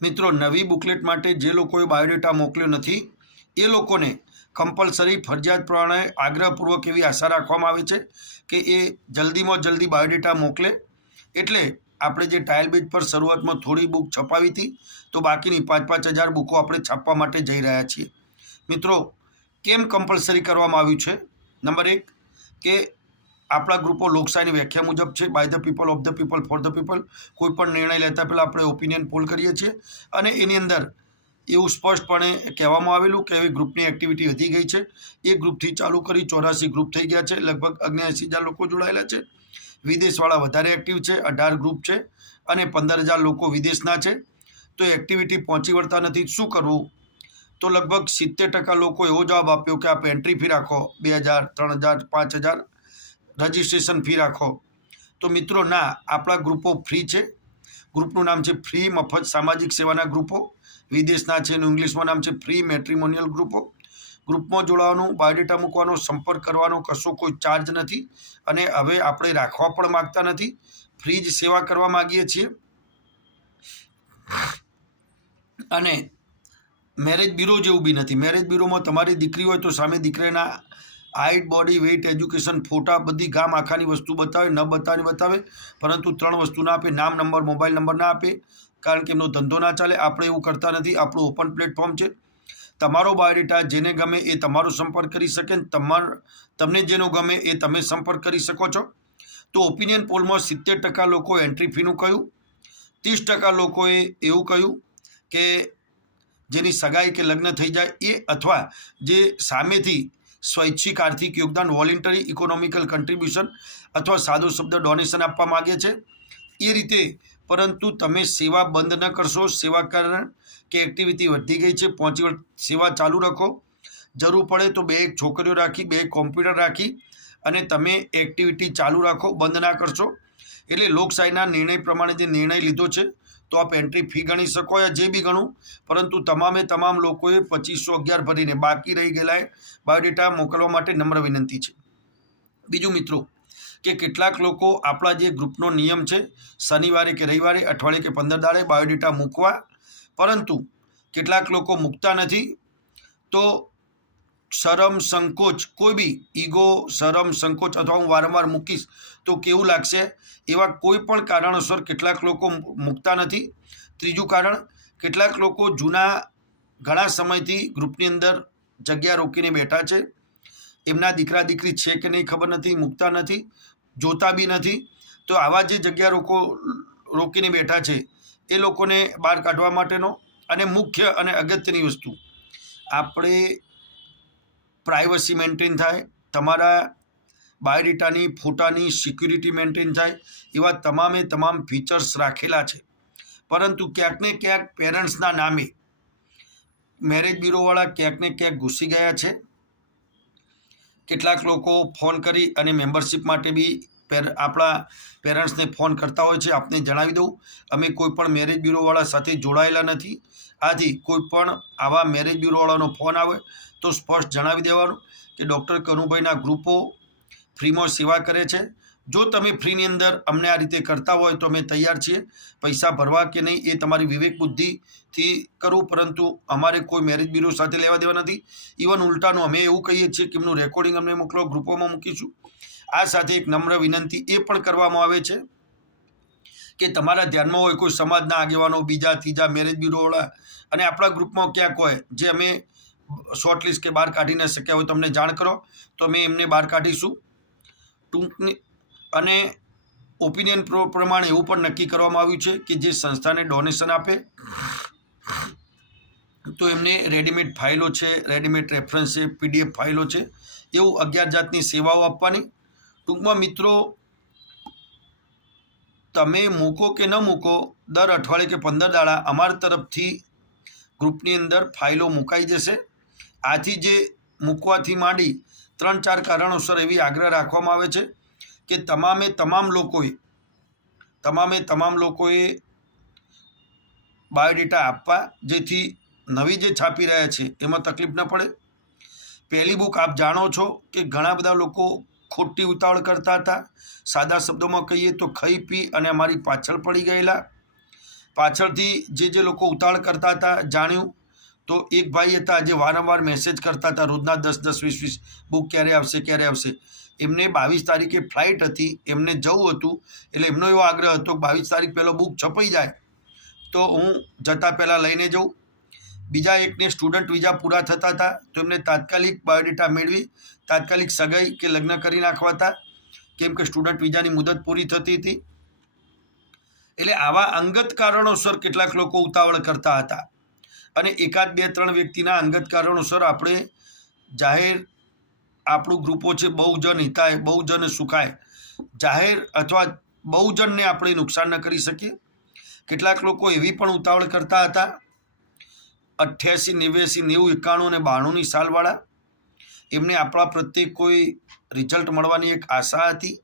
મિત્રો, નવી બુકલેટ માટે જે લોકોએ બાયોડેટા મોકલ્યો નથી, એ લોકોને કમ્પલસરી ફરજિયાત પ્રમાણે આગ્રહપૂર્વક એવી આશા રાખવામાં આવે છે કે એ જલ્દીમાં જલ્દી બાયોડેટા મોકલે. એટલે આપણે જે ટાઇલ બેજ પર શરૂઆતમાં થોડી બુક છપાવી હતી, તો બાકીની પાંચ પાંચ હજાર બુકો આપણે છાપવા માટે જઈ રહ્યા છીએ. મિત્રો, કેમ કમ્પલસરી કરવામાં આવ્યું છે? નંબર એક, કે આપણા ગ્રુપો લોકશાહીની વ્યાખ્યા મુજબ છે by the people of the people for the people કોઈ પણ નિર્ણય લેતા પહેલાં આપણે ઓપિનિયન પોલ કરીએ છીએ અને એની અંદર એવું સ્પષ્ટપણે કહેવામાં આવેલું કે હવે ગ્રુપની એક્ટિવિટી વધી ગઈ છે. એ ગ્રુપથી ચાલુ કરી ચોરાસી ગ્રુપ થઈ ગયા છે, લગભગ અગિયાસી હજાર લોકો જોડાયેલા છે. વિદેશવાળા વધારે એક્ટિવ છે, અઢાર ગ્રુપ છે અને પંદર હજાર લોકો વિદેશના છે. તો એક્ટિવિટી પહોંચી વળતા નથી, શું કરવું? તો લગભગ સિત્તેર ટકા લોકો એવો જવાબ આપ્યો કે આપ એન્ટ્રી ફી રાખો, બે હજાર, ત્રણ હજાર, પાંચ હજાર. રજિસ્ટ્રેશન ફી રાખો. તો મિત્રો, ના, આપણા ગ્રુપો ફ્રી છે. ગ્રુપનું નામ છે ફ્રી મફત સામાજિક સેવાના ગ્રુપો. વિદેશના છે એનું ઇંગ્લિશમાં નામ છે ફ્રી મેટ્રિમોનિયલ ગ્રુપો. ગ્રુપમાં જોડાવાનું, બાયોડેટા મૂકવાનો, સંપર્ક કરવાનો કશો કોઈ ચાર્જ નથી અને હવે આપણે રાખવા પણ માગતા નથી. ફ્રી જ સેવા કરવા માગીએ છીએ. અને મેરેજ બ્યુરો જેવું બી નથી. મેરેજ બ્યુરોમાં તમારી દીકરી હોય તો સામે દીકરીના હાઇટ બોડી, વેઇટ, એજ્યુકેશન, ફોટા, બધી ગામ આખાની વસ્તુ બતાવે, ન બતાવવાની બતાવે. પરંતુ ત્રણ વસ્તુ ના આપે, નામ, નંબર, મોબાઈલ નંબર ના આપે, કારણ કે એમનો ધંધો ના ચાલે, આપણે એવું કરતા નથી, આપણું ઓપન પ્લેટફોર્મ છે. તમારો બાયોડેટા જેને ગમે એ તમારો સંપર્ક કરી શકે તમાર, તમને જેનો ગમે એ તમે સંપર્ક કરી શકો છો. તો ઓપિનિયન પોલમાં સિત્તેર ટકા લોકો એન્ટ્રી ફીનું કહ્યું, ત્રીસ ટકા લોકોએ એવું કહ્યું કે જેની સગાઈ કે લગ્ન થઈ જાય એ અથવા જે સામેથી સ્વૈચ્છિક આર્થિક યોગદાન વોલેન્ટરી ઇકોનોમિકલ કન્ટ્રીબ્યુશન અથવા સાદો શબ્દ ડોનેશન આપવા માગે છે. એ રીતે, પરંતુ તમે સેવા બંધ ન કરશો. સેવા કારણ કે એક્ટિવિટી વધી ગઈ છે. પહોંચી સેવા ચાલુ રાખો. જરૂર પડે તો બે એક છોકરીઓ રાખી, બે કોમ્પ્યુટર રાખી અને તમે એક્ટિવિટી ચાલુ રાખો. બંધ ના કરશો. એટલે લોકશાહીના નિર્ણય પ્રમાણે જે નિર્ણય લીધો છે તો આપ એન્ટ્રી ફી ગણી શકો યા જે બી ગણું. પરંતુ તમામે તમામ લોકોએ પચીસો અગિયાર ભરીને બાકી રહી ગયેલા બાયોડેટા મોકલવા માટે નમ્ર વિનંતી છે. બીજું મિત્રો, કે કેટલાક લોકો આપણા જે ગ્રુપનો નિયમ છે, શનિવારે કે રવિવારે, અઠવાડિયે કે પંદર દાડે બાયોડેટા મૂકવા. પરંતુ કેટલાક લોકો મૂકતા નથી. તો શરમ સંકોચ, કોઈ બી ઈગો, શરમ સંકોચ અથવા હું વારંવાર મૂકીશ તો કેવું લાગશે? એવા કોઈ પણ કારણોસર કેટલાક લોકો મૂકતા નથી. ત્રીજું કારણ, કેટલાક લોકો જૂના ઘણા સમયથી ગ્રુપની અંદર જગ્યા રોકીને બેઠા છે. એમના દીકરા, દીકરી છે કે નહીં ખબર નથી, મૂકતા નથી, જોતા બી નથી. તો આવા જે જગ્યા રોકો, રોકીને બેઠા છે, એ લોકોને બહાર કાઢવા માટેનો અને મુખ્ય અને અગત્યની વસ્તુ. આપણે પ્રાઇવસી મેન્ટેન થાય, તમારા બાયોડેટાની, ફોટાની સિક્યુરિટી મેન્ટેન થાય, એવા તમામે તમામ ફીચર્સ રાખેલા છે. પરંતુ ક્યાંક ને ક્યાંક પેરેન્ટ્સના નામે મેરેજ બ્યુરોવાળા ક્યાંક ને ક્યાંક ઘૂસી ગયા છે. કેટલાક લોકો ફોન કરી અને મેમ્બરશીપ માટે બી પેર, આપણા પેરેન્ટ્સને ફોન કરતા હોય છે, આપને જણાવી દઉં. અમે કોઈ પણ મેરેજ બ્યુરોવાળા સાથે જોડાયેલા નથી. આથી કોઈ પણ આવા મેરેજ બ્યુરોવાળાનો ફોન આવે તો સ્પષ્ટ જણાવી દેવાનું કે ડૉક્ટર કનુભાઈના ગ્રુપો ફ્રીમાં સેવા કરે છે. જો તમે ફ્રીની અંદર અમને આ રીતે કરતા હોય તો અમે તૈયાર છીએ. પૈસા ભરવા કે નહીં એ તમારી વિવેક બુદ્ધિથી કરવું પરંતુ અમારે કોઈ મેરેજ બ્યુરો સાથે લેવા દેવા નથી. ઇવન ઉલટાનું અમે એવું કહીએ છીએ કે એમનું રેકોર્ડિંગ અમને મોકલો, ગ્રુપોમાં મૂકીશું. આ સાથે એક નમ્ર વિનંતી એ પણ કરવામાં આવે છે કે તમારા ધ્યાનમાં હોય કોઈ સમાજના આગેવાનો, બીજા, ત્રીજા મેરેજ બ્યુરોવાળા અને આપણા ગ્રુપમાં ક્યાંક હોય, જે અમે શોર્ટલિસ્ટ કે બહાર કાઢી ન શક્યા હોય તમને જાણ કરો, તો અમે એમને બહાર કાઢીશું. ટૂંકની અને ઓપિનિયન પ્રો, પ્રમાણે એવું પણ નક્કી કરવામાં આવ્યું છે કે જે સંસ્થાને ડોનેશન આપે, તો એમને રેડીમેડ ફાઇલો છે રેડીમેડ રેફરન્સ છે પીડીએફ ફાઇલો છે, એવું અગિયાર જાતની સેવાઓ આપવાની ટૂંકમાં મિત્રો, તમે મૂકો કે ન મૂકો, દર અઠવાડિયે કે પંદર દાડા અમારા તરફથી ગ્રુપની અંદર ફાઇલો મુકાઈ જશે. આથી જે મૂકવાથી માંડી ત્રણ ચાર કારણોસર એવી આગ્રહ રાખવામાં આવે છે કે તમામે તમામ લોકોએ, તમામે તમામ લોકોએ બાયોડેટા આપવા, જેથી નવી જે છાપી રહ્યા છે એમાં તકલીફ ન પડે. પહેલી બુક આપ જાણો છો કે ઘણા બધા લોકો ખોટી ઉતાવળ કરતા હતા. સાદા શબ્દોમાં કહીએ તો ખાઈ પી અને અમારી પાછળ પડી ગયેલા. પાછળથી જે જે લોકો ઉતાવળ કરતા હતા જાણ્યું તો એક ભાઈ હતા, જે વારંવાર મેસેજ કરતા હતા, રોજના દસ દસ, વીસ વીસ બુક ક્યારે આવશે ક્યારે આવશે. એમને બાવીસ તારીખે ફ્લાઇટ હતી, એમને જવું હતું, એટલે એમનો એવો આગ્રહ હતો બાવીસ તારીખ પહેલો બુક છપાઈ જાય. તો હું જતાં પહેલાં લઈને જઉં બીજા એકને સ્ટુડન્ટ વિઝા પૂરા થતા હતા. તો એમને તાત્કાલિક બાયોડેટા મેળવી, તાત્કાલિક સગાઈ કે લગ્ન કરી નાખવા હતા કેમ કે સ્ટુડન્ટ વિઝાની મુદત પૂરી થતી હતી. એટલે આવા અંગત કારણોસર કેટલાક લોકો ઉતાવળ કરતા હતા. અને એકાદ બે ત્રણ વ્યક્તિના અંગત કારણોસર આપણે જાહેર આપણું ગ્રુપો છે, બહુજન હિતાય, બહુજન સુખાય, જાહેર અથવા બહુજનને આપણે નુકસાન ન કરી શકીએ. કેટલાક લોકો એવી પણ ઉતાવળ કરતા હતા અઠ્યાસી, નેવ્યાસી, નેવું, એકાણું અને બાણુંની સાલવાળા. એમને આપણા પ્રત્યે કોઈ રિઝલ્ટ મળવાની એક આશા હતી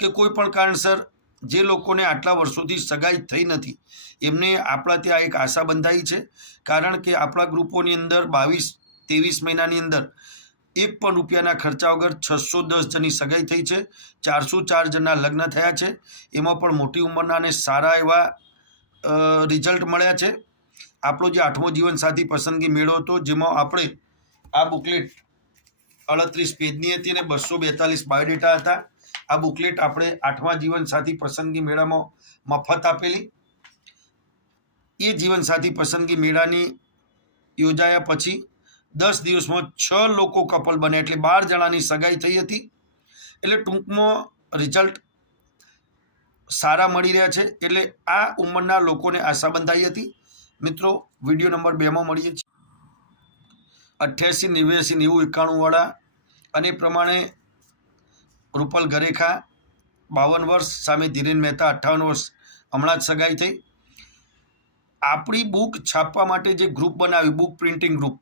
કે કોઈ પણ કારણસર જે લોકોને આટલા વર્ષોથી સગાઈ થઈ નથી, એમને આપણા ત્યાં એક આશા બંધાઈ છે. કારણ કે આપણા ગ્રુપોની અંદર બાવીસ, ત્રેવીસ મહિનાની અંદર એક પણ રૂપિયાના ખર્ચા વગર છસો દસ જણની સગાઈ થઈ છે. ચારસો ચાર જણના લગ્ન થયા છે. એમાં પણ મોટી ઉંમરના અને સારા એવા રિઝલ્ટ મળ્યા છે. આપણો જે આઠમો જીવનસાથી પસંદગી મેળો હતો, જેમાં આપણે આ બુકલેટ અડત્રીસ પેજની હતી અને બસો બેતાલીસ બાયોડેટા હતા. આ બુકલેટ આપણે આઠમા જીવનસાથી પસંદગી મેળામાં મફત આપેલી. એ જીવનસાથી પસંદગી મેળાની યોજાયા પછી દસ દિવસમાં છ લોકો કપલ બન્યા એટલે બાર જણાની સગાઈ થઈ હતી. એટલે ટૂંકમાં રિઝલ્ટ સારા મળી રહ્યા છે. એટલે આ ઉંમરના લોકોને આશા બંધાઈ હતી. મિત્રો વીડિયો નંબર બેમાં મળીએ છીએ. અઠ્યાસી, નેવ્યાસી નેવું એકાણુંવાળા અને પ્રમાણે રૂપલ ગરેખા, બાવન વર્ષ, સામે ધીરેન મહેતા, અઠ્ઠાવન વર્ષ, હમણાં જ સગાઈ થઈ. આપણી બુક છાપવા માટે જે ગ્રુપ બનાવ્યું બુક પ્રિન્ટિંગ ગ્રુપ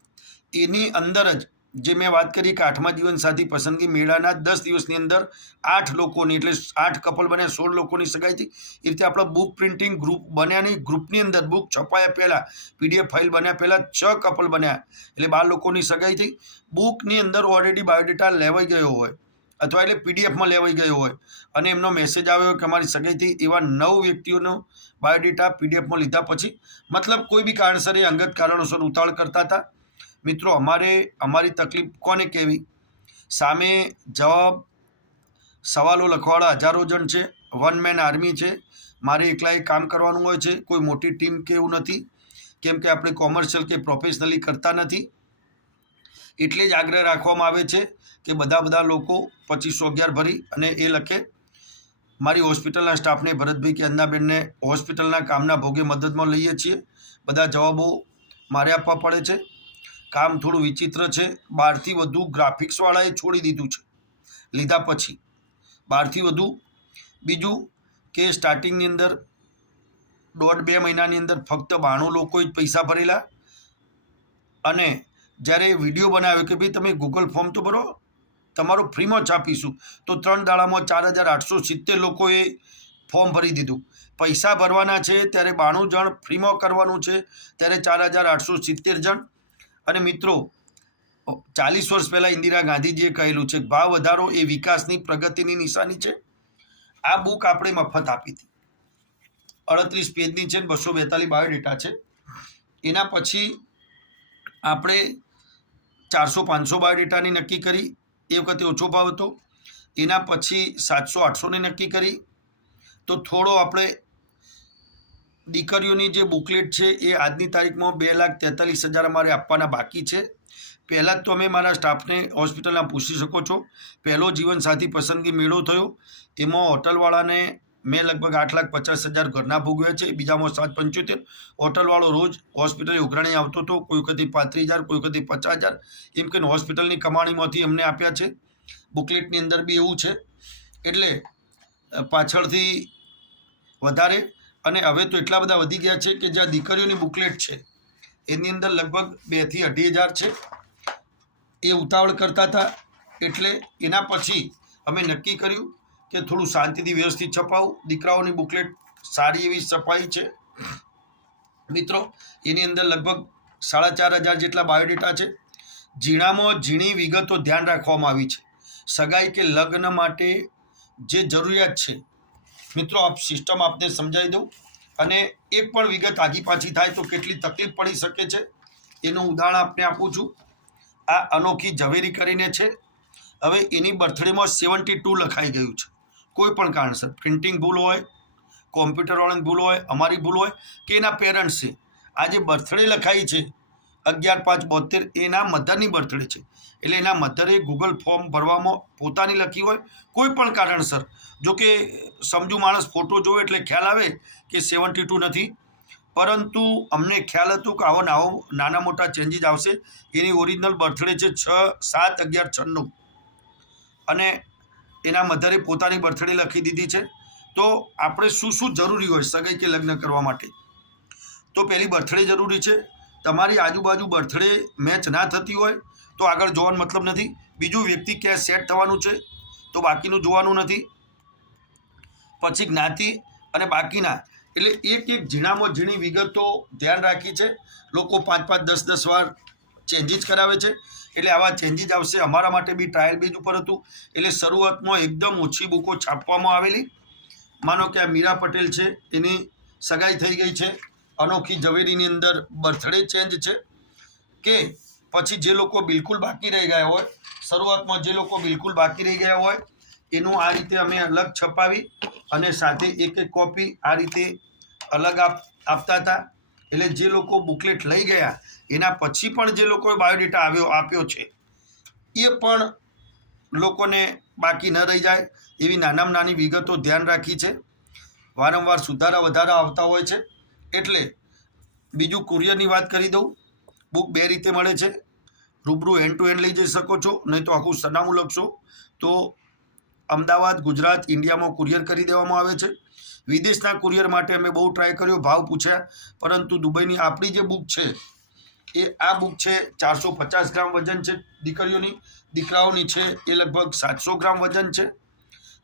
એની અંદર જ જે મેં વાત કરી કે આઠમા જીવનસાથી પસંદગી મેળાના દસ દિવસની અંદર આઠ લોકોની, એટલે આઠ કપલ બન્યા, સોળ લોકોની સગાઈ થઈ. એ રીતે આપણા બુક પ્રિન્ટિંગ ગ્રુપ બન્યા નહીં ગ્રુપની અંદર બુક છપાયા પહેલાં પીડીએફ ફાઇલ બન્યા પહેલાં છ કપલ બન્યા, એટલે બાર લોકોની સગાઈ થઈ. બુકની અંદર ઓલરેડી બાયોડેટા લેવાઈ ગયો હોય, અથવા એટલે પીડીએફમાં લેવાઈ ગયો હોય, અને એમનો મેસેજ આવ્યો કે અમારી સગાઈ થઈ એવા નવ વ્યક્તિઓનો બાયોડેટા પીડીએફમાં લીધા પછી, મતલબ કોઈ બી કારણસર એ અંગત કારણોસર ઉતાવળ કરતા હતા. મિત્રો, અમારે, અમારી તકલીફ કોને કહેવી? સામે જવાબ, સવાલો લખવાવાળા હજારો જણ છે વન મેન આર્મી છે. મારે એકલાએ કામ કરવાનું હોય છે, કોઈ મોટી ટીમ કે એવું નથી, કેમ કે આપણે કોમર્શિયલ કે પ્રોફેશનલી કરતા નથી. એટલે જ આગ્રહ રાખવામાં આવે છે કે બધા બધા લોકો પચીસો અગિયાર ભરી અને એ લખે, મારી હોસ્પિટલના સ્ટાફને ભરતભાઈ કે અંદાબેનને હોસ્પિટલના કામના ભોગે મદદમાં લઈએ છીએ. બધા જવાબો મારે આપવા પડે છે. કામ થોડું વિચિત્ર છે. બારથી વધુ ગ્રાફિક્સવાળાએ છોડી દીધું છે. લીધા પછી બારથી વધુ બીજું કે સ્ટાર્ટિંગની અંદર દોઢ બે મહિનાની અંદર ફક્ત બાણું લોકોએ જ પૈસા ભરેલા. અને જ્યારે વીડિયો બનાવ્યો કે ભાઈ તમે ગૂગલ ફોર્મ તો ભરો, તમારું ફ્રીમાં છાપીશું તો ત્રણ દાડામાં ચાર હજાર આઠસો સિત્તેર લોકોએ ફોર્મ ભરી દીધું. પૈસા ભરવાના છે, ત્યારે બાણું જણ ફ્રીમાં કરવાનું છે, ત્યારે ચાર હજાર આઠસો સિત્તેર જણ અને મિત્રો ચાલીસ વર્ષ પહેલાં ઇન્દિરા ગાંધીજીએ કહેલું છે, ભાવ વધારો એ વિકાસની પ્રગતિની નિશાની છે. આ બુક આપણે મફત આપી હતી. અડત્રીસ પેજની છે બસો બેતાલીસ બાયોડેટા છે. એના પછી આપણે ચારસો પાંચસો બાયોડેટાની નક્કી કરી, એ વખતે ઓછો ભાવ હતો. એના પછી સાતસો આઠસોની નક્કી કરી. તો થોડો આપણે દીકરીઓની જે બુકલેટ છે એ આજની તારીખમાં બે લાખ તેતાલીસ હજાર અમારે આપવાના બાકી છે. પહેલાં જ તો અમે મારા સ્ટાફને હોસ્પિટલના પૂછી શકો છો. પહેલો જીવનસાથી પસંદગી મેળો થયો. એમાં હોટલવાળાને મેં લગભગ આઠ લાખ પચાસ હજાર ઘરના ભોગવ્યા છે. બીજામાં સાત પંચોતેર. હોટલવાળો રોજ હોસ્પિટલે ઉઘરાણી આવતો હતો. કોઈ વખતે પાંત્રીસ હજાર, કોઈ વખતે પચાસ હજાર. એમ કે હોસ્પિટલની કમાણીમાંથી અમને આપ્યા છે. બુકલેટની અંદર બી એવું છે. એટલે પાછળથી વધારે અને હવે તો એટલા બધા વધી ગયા છે કે જ્યાં દીકરીઓની બુકલેટ છે, એની અંદર લગભગ બેથી અઢી હજાર છે. એ ઉતાવળ કરતા હતા, એટલે એના પછી અમે નક્કી કર્યું કે થોડું શાંતિથી વ્યવસ્થિત છપાવું. દીકરાઓની બુકલેટ સારી એવી છપાઈ છે. મિત્રો, એની અંદર લગભગ સાડા ચાર હજાર જેટલા બાયોડેટા છે. ઝીણામાં ઝીણી વિગતો ધ્યાન રાખવામાં આવી છે. સગાઈ કે લગ્ન માટે જે જરૂરિયાત છે મિત્રો, આપ સિસ્ટમ આપને સમજાવી દઉં. અને એક પણ વિગત આગી પાછી થાય તો કેટલી તકલીફ પડી શકે છે, એનું ઉદાહરણ આપને આપું છું. આ અનોખી ઝવેરી કરીને છે. હવે એની બર્થડેમાં સેવન્ટી ટુ લખાઈ ગયું છે. કોઈ પણ કારણસર. પ્રિન્ટિંગ ભૂલ હોય કોમ્પ્યુટરવાળાની ભૂલ હોય, અમારી ભૂલ હોય કે એના પેરેન્ટ્સ આ જે બર્થડે લખાઈ છે. અગિયાર પાંચ બોતેર એના મધરની બર્થડે છે. એટલે એના મધરે ગૂગલ ફોર્મ ભરવામાં પોતાની લખી હોય કોઈ પણ કારણસર. જો કે સમજુ માણસ ફોટો જોવે એટલે ખ્યાલ આવે કે સેવન્ટી ટુ નથી. પરંતુ અમને ખ્યાલ હતું કે આવો આવો નાના મોટા ચેન્જીસ આવશે. એની ઓરિજિનલ બર્થડે છે છ સાત અગિયાર છન્નું. અને એના મધરે પોતાની બર્થડે લખી દીધી છે. તો આપણે શું શું જરૂરી હોય, સગાઈ કે લગ્ન કરવા માટે? તો પહેલી બર્થડે જરૂરી છે. તમારી આજુબાજુ બર્થડે મેચ ના થતી હોય, તો આગળ જોવાનો મતલબ નથી. બીજું વ્યક્તિ ક્યાં સેટ થવાનું છે, તો બાકીનું જોવાનું નથી. પછી જ્ઞાતિ અને બાકીના. એટલે એક એક ઝીણામાં ઝીણી વિગતો ધ્યાન રાખી છે. લોકો પાંચ પાંચ દસ દસ વાર ચેન્જીસ કરાવે છે. એટલે આવા ચેન્જીસ આવશે અમારા માટે બી ટ્રાયલ બેઝ ઉપર હતું. એટલે શરૂઆતમાં એકદમ ઓછી બુકો છાપવામાં આવેલી. માનો કે આ મીરા પટેલ છે, એની સગાઈ થઈ ગઈ છે. અનોખી ઝવેરીની અંદર બર્થડે ચેન્જ છે કે પછી જે લોકો બિલકુલ બાકી રહી ગયા હોય, શરૂઆતમાં જે લોકો બિલકુલ બાકી રહી ગયા હોય, એનું આ રીતે અમે અલગ છપાવી અને સાથે એક એક કોપી આ રીતે અલગ આપ, આપતા હતા. એટલે જે લોકો બુકલેટ લઈ ગયા, એના પછી પણ જે લોકોએ બાયોડેટા આવ્યો, આપ્યો છે, એ પણ લોકોને બાકી ન રહી જાય એવી નાનામાં નાની વિગતો ધ્યાન રાખી છે. વારંવાર સુધારા વધારા આવતા હોય છે. એટલે બીજું કુરિયરની વાત કરી દઉં. બુક બે રીતે મળે છે. રૂબરૂ હેન્ડ ટુ હેન્ડ લઈ જઈ શકો છો, નહીં તો આખું સરનામું લખશો. તો અમદાવાદ, ગુજરાત, ઇન્ડિયામાં કુરિયર કરી દેવામાં આવે છે. વિદેશના કુરિયર માટે અમે બહુ ટ્રાય કર્યો, ભાવ પૂછ્યા. પરંતુ દુબઈની આપણી જે બુક છે, એ આ બુક છે, ચારસો પચાસ ગ્રામ વજન છે દીકરીઓની. દીકરાઓની છે, એ લગભગ સાતસો ગ્રામ વજન છે.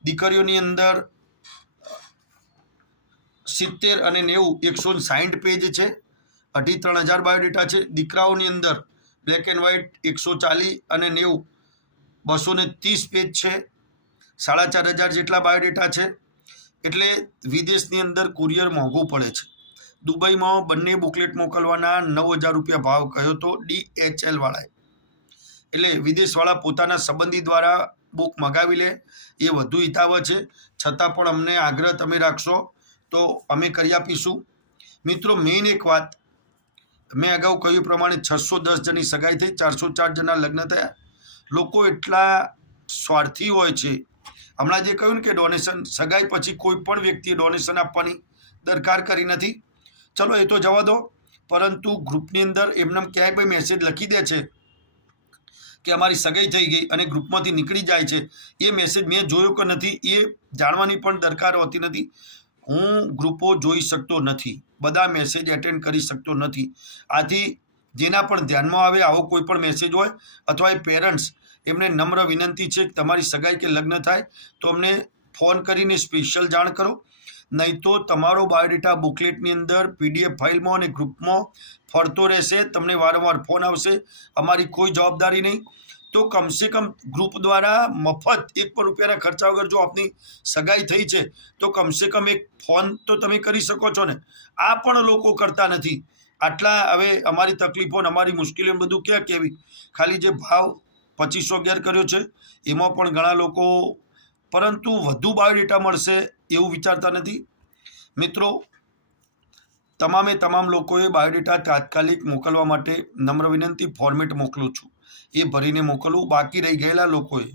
દીકરીઓની અંદર સિત્તેર અને નેવું એકસો સાઠ પેજ છે. અઢી ત્રણ હજાર બાયોડેટા છે. દીકરાઓની અંદર બ્લેક એન્ડ વ્હાઇટ એકસો ચાલીસ અને નેવું બસો ત્રીસ પેજ છે. સાડા ચાર હજાર જેટલા બાયોડેટા છે. એટલે વિદેશની અંદર કુરિયર મોંઘું પડે છે. દુબઈમાં બંને બુકલેટ મોકલવાના નવ હજાર રૂપિયા ભાવ કહ્યો તો ડીએચએલ વાળાએ. એટલે વિદેશવાળા પોતાના સંબંધી દ્વારા બુક મગાવી લે. એ વધુ હિતાવ છે. છતાં પણ અમને આગ્રહ તમે રાખશો તો અમે કરી આપીશું. મિત્રો મેઇન એક વાત. મેં અગાઉ કહ્યું પ્રમાણે છસો દસ જણની સગાઈ થઈ, ચારસો ચાર જણા લગ્ન થયા. લોકો એટલા સ્વાર્થી હોય છે. હમણાં જે કહ્યું ને કે ડોનેશન સગાઈ પછી કોઈ પણ વ્યક્તિએ ડોનેશન આપવાની દરકાર કરી નથી. ચલો, એ તો જવા દો. પરંતુ ગ્રુપની અંદર એમને ક્યાંય ભાઈ મેસેજ લખી દે છે કે અમારી સગાઈ થઈ ગઈ અને ગ્રુપમાંથી નીકળી જાય છે. એ મેસેજ મેં જોયો કે નથી, એ જાણવાની પણ દરકાર હોતી નથી. હું ગ્રુપો જોઈ શકતો નથી, બધા મેસેજ એટેન્ડ કરી શકતો નથી. આથી જેના પણ ધ્યાનમાં આવે, આવો કોઈ પણ મેસેજ હોય અથવા એ પેરેન્ટ્સ એમને નમ્ર વિનંતી છે કે તમારી સગાઈ કે લગ્ન થાય, તો અમને ફોન કરીને સ્પેશિયલ જાણ કરો. નહીં તો તમારો બાયોડેટા બુકલેટની અંદર પીડીએફ ફાઇલમાં અને ગ્રુપમાં ફરતો રહેશે, તમને વારંવાર ફોન આવશે. અમારી કોઈ જવાબદારી નહીં. તો કમસે કમ ગ્રુપ દ્વારા મફત એક પણ રૂપિયાના ખર્ચા વગર જો આપની સગાઈ થઈ છે, તો કમસે કમ એક ફોન તો તમે કરી શકો છો ને. આ પણ લોકો કરતા નથી. આટલા હવે અમારી તકલીફો ને અમારી મુશ્કેલીઓ બધું ક્યાં કહેવી ખાલી જે ભાવ પચીસો અગિયાર કર્યો છે, એમાં પણ ઘણા લોકો પરંતુ વધુ બાયોડેટા મળશે એવું વિચારતા નથી. મિત્રો, તમામે તમામ લોકોએ બાયોડેટા તાત્કાલિક મોકલવા માટે નમ્ર વિનંતી, ફોર્મેટ મોકલું છું. એ ભરીને મોકલવું બાકી રહી ગયેલા લોકોએ.